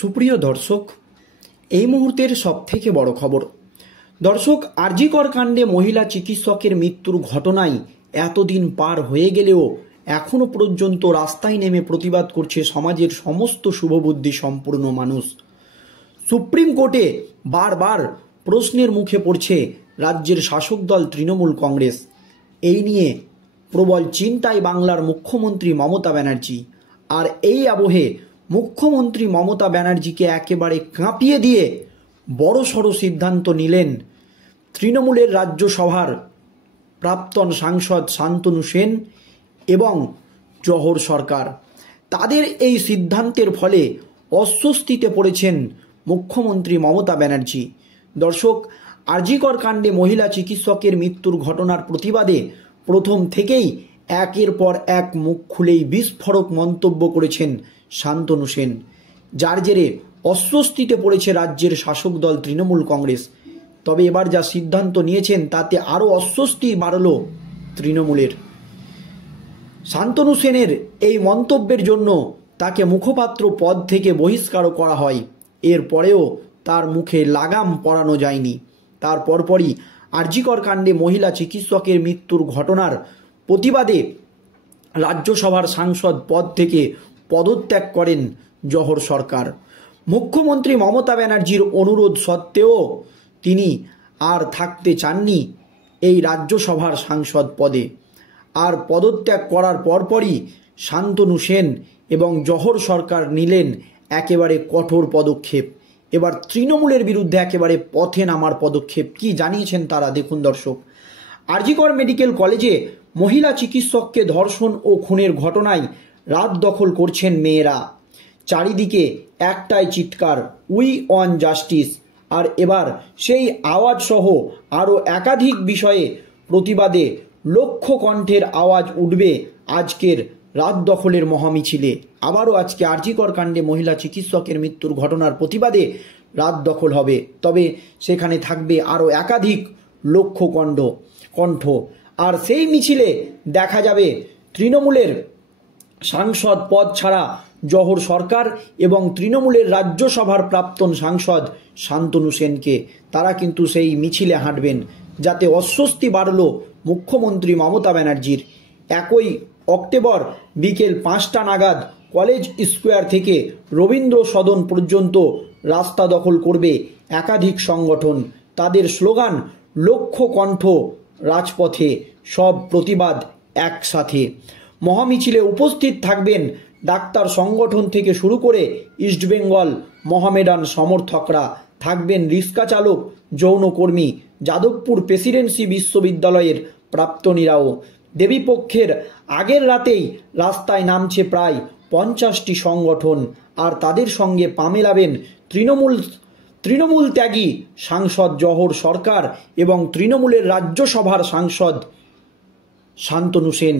সুপ্রিয় দর্শক, এই মুহূর্তের সবথেকে বড় খবর। দর্শক, আর.জি. কর কাণ্ডে মহিলা চিকিৎসকের মৃত্যুর ঘটনায় এতদিন পার হয়ে গেলেও এখনো পর্যন্ত রাস্তায় নেমে প্রতিবাদ করছে সমাজের সমস্ত শুভবুদ্ধি সম্পূর্ণ মানুষ। সুপ্রিম কোর্টে বারবার প্রশ্নের মুখে পড়ছে রাজ্যের শাসক দল তৃণমূল কংগ্রেস। এই নিয়ে প্রবল চিন্তায় বাংলার মুখ্যমন্ত্রী মমতা ব্যানার্জি। আর এই আবহে মুখ্যমন্ত্রী মমতা ব্যানার্জিকে একেবারে কাঁপিয়ে দিয়ে বড়সড় সিদ্ধান্ত নিলেন তৃণমূলের রাজ্যসভার প্রাক্তন সাংসদ শান্তনু সেন এবং জহর সরকার। তাদের এই সিদ্ধান্তের ফলে অস্বস্তিতে পড়েছেন মুখ্যমন্ত্রী মমতা ব্যানার্জি। দর্শক, আর.জি. কর কাণ্ডে মহিলা চিকিৎসকের মৃত্যুর ঘটনার প্রতিবাদে প্রথম থেকেই একের পর এক মুখ খুলেই বিস্ফোরক মন্তব্য করেছেন শান্তনু সেন, যার জেরে অস্বস্তিতে পড়েছে রাজ্যের শাসক দল তৃণমূল কংগ্রেস। তবে এবার যা সিদ্ধান্ত নিয়েছেন তাতে আরও অস্বস্তি বাড়ল তৃণমূলের। শান্তনু সেনের এই মন্তব্যের জন্য তাকে মুখপাত্র পদ থেকে বহিষ্কারও করা হয়। এরপরেও তার মুখে লাগাম পরানো যায়নি। তার পরপরই আর.জি. কর কাণ্ডে মহিলা চিকিৎসকের মৃত্যুর ঘটনার প্রতিবাদে রাজ্যসভার সাংসদ পদ থেকে পদত্যাগ করেন জহর সরকার। মুখ্যমন্ত্রী মমতা ব্যানার্জির অনুরোধ সত্ত্বেও তিনি আর থাকতে চাননি এই রাজ্যসভার সাংসদ পদে। আর পদত্যাগ করার পরপরই শান্তনু সেন এবং জহর সরকার নিলেন একেবারে কঠোর পদক্ষেপ। এবার তৃণমূলের বিরুদ্ধে একেবারে পথে নামার পদক্ষেপ। কি জানিয়েছেন তারা, দেখুন দর্শক। আর.জি. কর মেডিকেল কলেজে মহিলা চিকিৎসককে ধর্ষণ ও খুনের ঘটনায় রাত দখল করছেন মেয়েরা। চারিদিকে একটাই চিৎকার, উই ওয়ান্ট জাস্টিস। আর এবার সেই আওয়াজ সহ আরও একাধিক বিষয়ে প্রতিবাদে লক্ষ কণ্ঠের আওয়াজ উঠবে আজকের রাত দখলের মহামিছিলে। আবারও আজকে আর.জি. কর কাণ্ডে মহিলা চিকিৎসকের মৃত্যুর ঘটনার প্রতিবাদে রাত দখল হবে। তবে সেখানে থাকবে আরও একাধিক লক্ষ কণ্ঠ। আর সেই মিছিলে দেখা যাবে তৃণমূলের সাংসদ পদ ছাড়া জহর সরকার এবং তৃণমূলের রাজ্যসভার প্রাক্তন সাংসদ শান্তনু সেনকে। তারা কিন্তু সেই মিছিলে হাঁটবেন, যাতে অস্বস্তি বাড়ল মুখ্যমন্ত্রী মমতা ব্যানার্জির। 1 অক্টোবর বিকেল 5টা নাগাদ কলেজ স্কোয়ার থেকে রবীন্দ্র সদন পর্যন্ত রাস্তা দখল করবে একাধিক সংগঠন। তাদের স্লোগান, লক্ষ কণ্ঠ রাজপথে, সব প্রতিবাদ একসাথে। মহামিছিলে উপস্থিত থাকবেন ডাক্তার সংগঠন থেকে শুরু করে ইস্টবেঙ্গল মহামেডান সমর্থকরা, থাকবেন রিক্সা চালক, যৌনকর্মী, যাদবপুর প্রেসিডেন্সি বিশ্ববিদ্যালয়ের প্রাক্তনীরাও। দেবীপক্ষের আগের রাতেই রাস্তায় নামছে প্রায় 50টি সংগঠন। আর তাদের সঙ্গে পা মেলাবেন তৃণমূল ত্যাগী সাংসদ জহর সরকার এবং তৃণমূলের রাজ্যসভার সাংসদ শান্তনু সেন।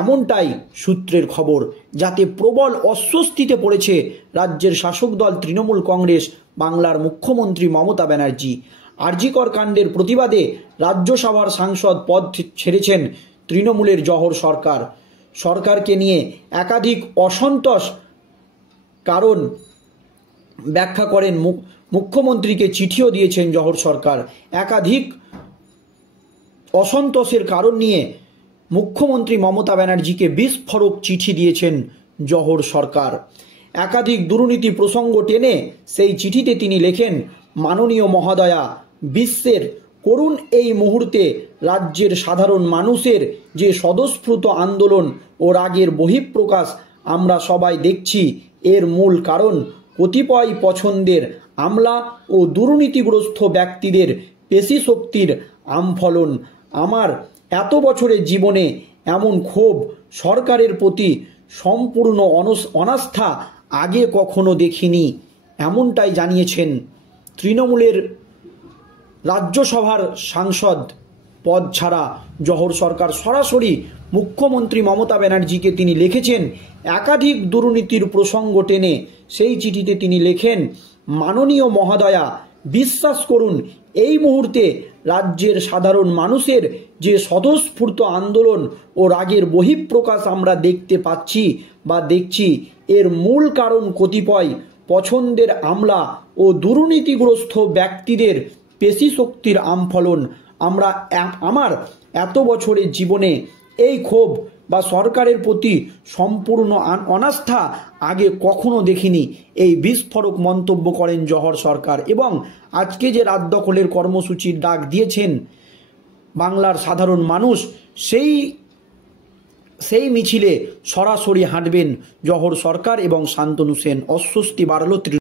এমনটাই সূত্রের খবর, যাতে প্রবল অস্বস্তিতে পড়েছে রাজ্যের শাসক দল তৃণমূল কংগ্রেস, বাংলার মুখ্যমন্ত্রী মমতা ব্যানার্জি। আর.জি. কর কাণ্ডের প্রতিবাদে রাজ্যসভার সাংসদ পদ ছেড়েছেন তৃণমূলের জহর সরকার। সরকারকে নিয়ে একাধিক অসন্তোষ কারণ ব্যাখ্যা করেন মুখ্যমন্ত্রীকে চিঠিও দিয়েছেন জহর সরকার। একাধিক অসন্তোষের কারণ নিয়ে মুখ্যমন্ত্রী মমতা ব্যানার্জিকে বিস্ফোরক চিঠি দিয়েছেন জহর সরকার। একাধিক দুর্নীতি প্রসঙ্গ টেনে সেই চিঠিতে তিনি লেখেন, মাননীয় মহোদয়া, বিশ্বের করুণ এই মুহূর্তে রাজ্যের সাধারণ মানুষের যে স্বতঃস্ফূর্ত আন্দোলন ও রাগের বহিঃপ্রকাশ আমরা সবাই দেখছি, এর মূল কারণ কতিপয় পছন্দের আমলা ও দুর্নীতিগ্রস্ত ব্যক্তিদের পেশি শক্তির আমফলন। আমার এত বছরের জীবনে এমন ক্ষোভ, সরকারের প্রতি সম্পূর্ণ অনাস্থা আগে কখনো দেখিনি। এমনটাই জানিয়েছেন তৃণমূলের রাজ্যসভার সাংসদ পদ ছাড়া জহর সরকার। সরাসরি মুখ্যমন্ত্রী মমতা ব্যানার্জিকে তিনি লিখেছেন একাধিক দুর্নীতির প্রসঙ্গ টেনে। সেই চিঠিতে তিনি লেখেন, মাননীয় মহোদয়া, বিশ্বাস করুন, এই মুহূর্তে রাজ্যের সাধারণ মানুষের যে স্বতঃস্ফূর্ত আন্দোলন ও রাগের বহিঃপ্রকাশ আমরা দেখতে পাচ্ছি বা দেখছি, এর মূল কারণ কতিপয় পছন্দের আমলা ও দুর্নীতিগ্রস্ত ব্যক্তিদের পেশি শক্তির আমফলন। আমার এত বছরের জীবনে এই ক্ষোভ বা সরকারের প্রতি সম্পূর্ণ অনাস্থা আগে কখনো দেখিনি, এই বিস্ফোরক মন্তব্য করেন জহর সরকার। এবং আজকে যে রাত দখলের কর্মসূচির ডাক দিয়েছেন বাংলার সাধারণ মানুষ, সেই মিছিলে সরাসরি হাঁটবেন জহর সরকার এবং শান্তনু সেন। অস্বস্তি বাড়ল